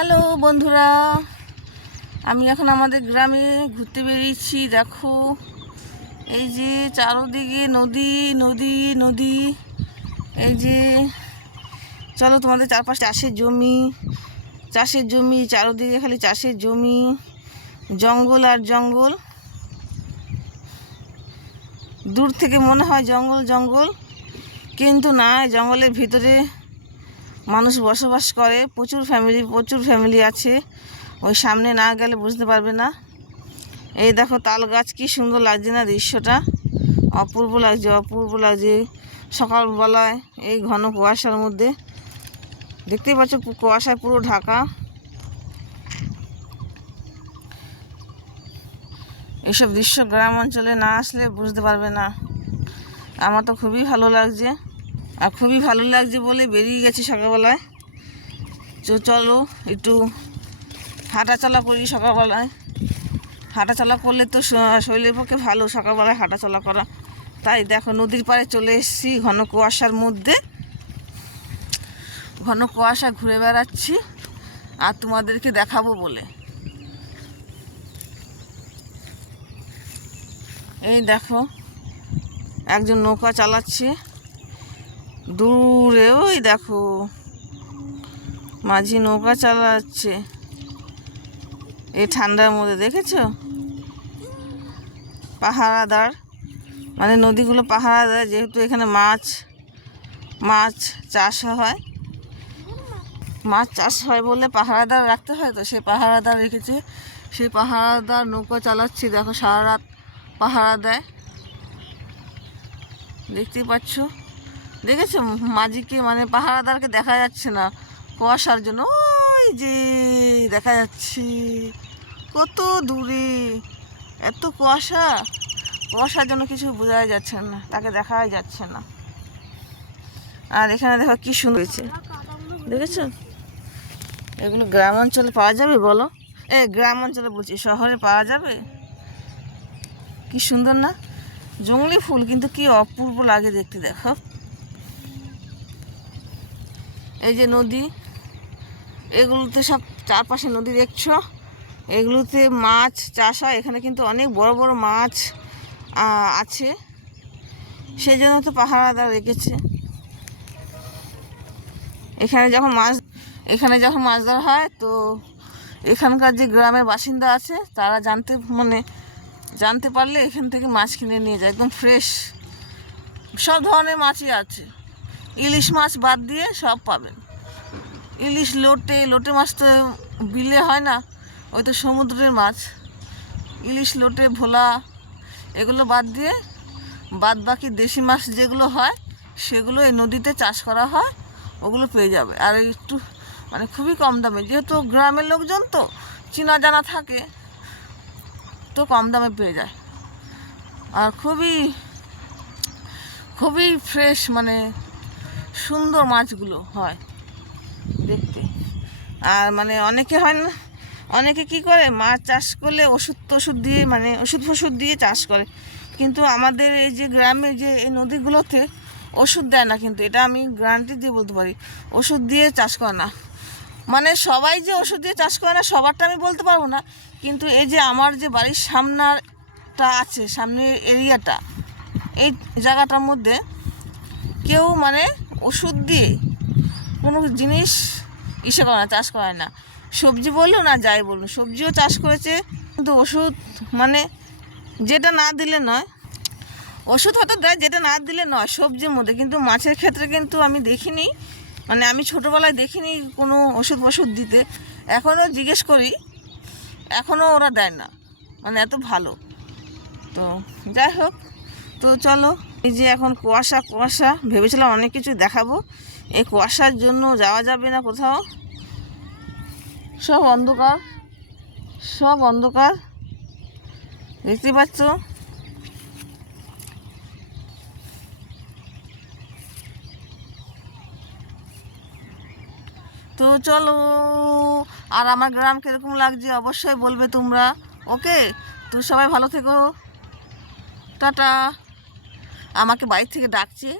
Hello বন্ধুরা, আমি এখন আমাদের গ্রামে ঘুরতে বেরিয়েছি। দেখো, এই যে চারদিকে নদী নদী নদী। এই যে চলো, তোমাদের চারপাশে চাষের জমি চারদিকে খালি চাষের জমি, জঙ্গল আর জঙ্গল। দূর থেকে মনে হয় জঙ্গল জঙ্গল, কিন্তু না, জঙ্গলের ভিতরে মানুষ বসবাস করে। প্রচুর ফ্যামিলি আছে। ওই সামনে না গেলে বুঝতে পারবে না। এই দেখো তাল গাছ, কি সুন্দর লাগছে না দৃশ্যটা, অপূর্ব লাগছে। সকালবেলায় এই ঘন কুয়াশার মধ্যে দেখতেই পাচ্ছ, কুয়াশায় পুরো ঢাকা। এইসব দৃশ্য গ্রাম অঞ্চলে না আসলে বুঝতে পারবে না। আমার তো খুবই ভালো লাগছে, আর খুবই ভালো লাগছে বলে বেরিয়ে গেছি সকালবেলায়। চলো একটু হাঁটাচলা করি সকালবেলায়। হাঁটাচলা করলে তো শরীরের পক্ষে ভালো, সকালবেলায় হাঁটাচলা করা। তাই দেখো, নদীর পাড়ে চলে এসেছি ঘন কুয়াশার মধ্যে। ঘন কুয়াশা ঘুরে বেড়াচ্ছি আর তোমাদেরকে দেখাবো বলে। এই দেখো, একজন নৌকা চালাচ্ছে দূরে, ওই দেখো মাঝি নৌকা চালাচ্ছে এই ঠান্ডার মধ্যে। দেখেছো, পাহারাদার, মানে নদীগুলো পাহারা দেয়, যেহেতু এখানে মাছ চাষ হয়। মাছ চাষ হয় বলে পাহারাদার রাখতে হয়, তো সেই পাহারাদার রেখেছে। সেই পাহারাদার নৌকা চালাচ্ছে, দেখো সারা রাত পাহারা দেয়। দেখতেই পাচ্ছ, দেখেছো মাঝিকে, মানে পাহারাদারকে দেখা যাচ্ছে না কুয়াশার জন্য। ওই যে দেখা যাচ্ছে কত দূরে, এত কুয়াশার জন্য কিছু বোঝাই যাচ্ছে না, তাকে দেখাই যাচ্ছে না। আর এখানে দেখো কি সুন্দর হয়েছে, দেখেছো? এগুলো গ্রাম অঞ্চলে পাওয়া যাবে বলো? গ্রাম অঞ্চলে বলছি, শহরে পাওয়া যাবে? কি সুন্দর না, জংলি ফুল, কিন্তু কি অপূর্ব লাগে দেখতে। দেখো, এই যে নদী, এগুলোতে সব চারপাশে নদী দেখছো, এগুলোতে মাছ চাষ হয়। এখানে কিন্তু অনেক বড় বড় মাছ আছে, সেই জন্য তো পাহারাদার রেখেছে। এখানে যখন মাছ ধরা হয়, তো এখানকার যে গ্রামের বাসিন্দা আছে, তারা জানতে পারলে এখান থেকে মাছ কিনে নিয়ে যায়, একদম ফ্রেশ। সব ধরনের মাছই আছে, ইলিশ মাছ বাদ দিয়ে সব পাবেন। ইলিশ, লোটে মাছ তো বিলে হয় না, ওই তো সমুদ্রের মাছ। ইলিশ, লোটে, ভোলা, এগুলো বাদ দিয়ে বাদ বাকি দেশি মাছ যেগুলো হয়, সেগুলো এই নদীতে চাষ করা হয়, ওগুলো পেয়ে যাবে। আর একটু মানে খুবই কম দামে, যেহেতু গ্রামের লোকজন তো চেনা জানা থাকে, তো কম দামে পেয়ে যায়। আর খুবই ফ্রেশ, মানে সুন্দর মাছগুলো হয় দেখতে। আর মানে অনেকে কি করে, মাছ চাষ করলে ওষুধ দিয়ে, মানে ওষুধ দিয়ে চাষ করে। কিন্তু আমাদের এই যে গ্রামে যে এই নদীগুলোতে ওষুধ দেয় না, কিন্তু এটা আমি গ্যারান্টি দিয়ে বলতে পারি, ওষুধ দিয়ে চাষ করে না। মানে সবাই যে ওষুধ দিয়ে চাষ করে না, সবারটা আমি বলতে পারবো না, কিন্তু এই যে আমার যে বাড়ির সামনাটা আছে, সামনের এরিয়াটা, এই জায়গাটার মধ্যে কেউ মানে ওষুধ দিয়ে কোনো জিনিস করে না, চাষ করে না। সবজি বললো না, যাই বলুন, সবজিও চাষ করেছে, কিন্তু ওষুধ মানে যেটা না দিলে নয়, ওষুধ হয়তো দেয় যেটা না দিলে নয় সবজির মধ্যে, কিন্তু মাছের ক্ষেত্রে কিন্তু আমি দেখিনি, মানে আমি ছোটোবেলায় দেখিনি কোনো ওষুধ দিতে। এখনও জিজ্ঞেস করি, এখনও ওরা দেয় না, মানে এত ভালো। তো যাই হোক, তো চলো, এই যে এখন কুয়াশা, ভেবেছিলাম অনেক কিছু দেখাবো, এই কুয়াশার জন্য যাওয়া যাবে না কোথাও, সব অন্ধকার দেখতে পাচ্ছ। তো চলো, আর আমার গ্রাম কীরকম লাগছে অবশ্যই বলবে তোমরা। ওকে, তো সবাই ভালো থেকো, টাটা। আমাকে বাইরে থেকে ডাকছে।